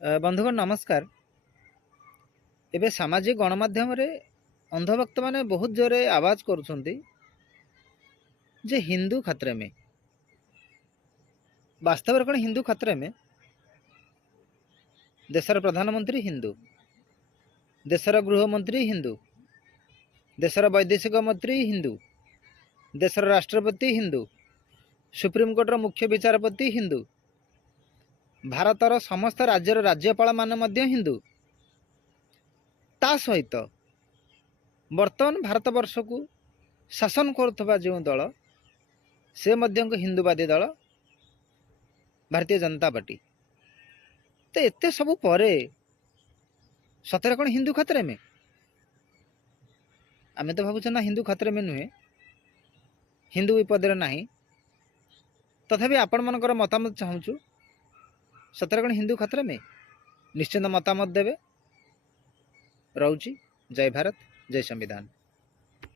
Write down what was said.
बंधुगण नमस्कार। एबे सामाजिक गणमाध्यम रे अंधभक्त माने बहुत जोरे आवाज करुछंती जे हिंदू खतरे में। वास्तव में हिंदू खतरे में? देशर प्रधानमंत्री हिंदू, देशर गृहमंत्री हिंदू, देशर वैदेशिक मंत्री हिंदू, देशर राष्ट्रपति हिंदू, सुप्रीमकोर्टर मुख्य विचारपति हिंदू, भारतर समस्त राज्यर राज्यपाल मान मध्य हिंदू। ता सहित वर्तमान भारत वर्ष को शासन करुवा जो दल से मध्य हिंदूवादी दल भारतीय जनता पार्टी। तो एते सबु परे सतरे कौन हिंदू खतरे में? आमे तो भावुँ ना हिंदू खतरे में नुहे, हिंदू विपदे ना। तथापि आपण मनकर मतामत चाहूँ, सतरे कौन हिंदू खतरे में? निश्चिंत मतामत देवे। रहुची। जय भारत, जय संविधान।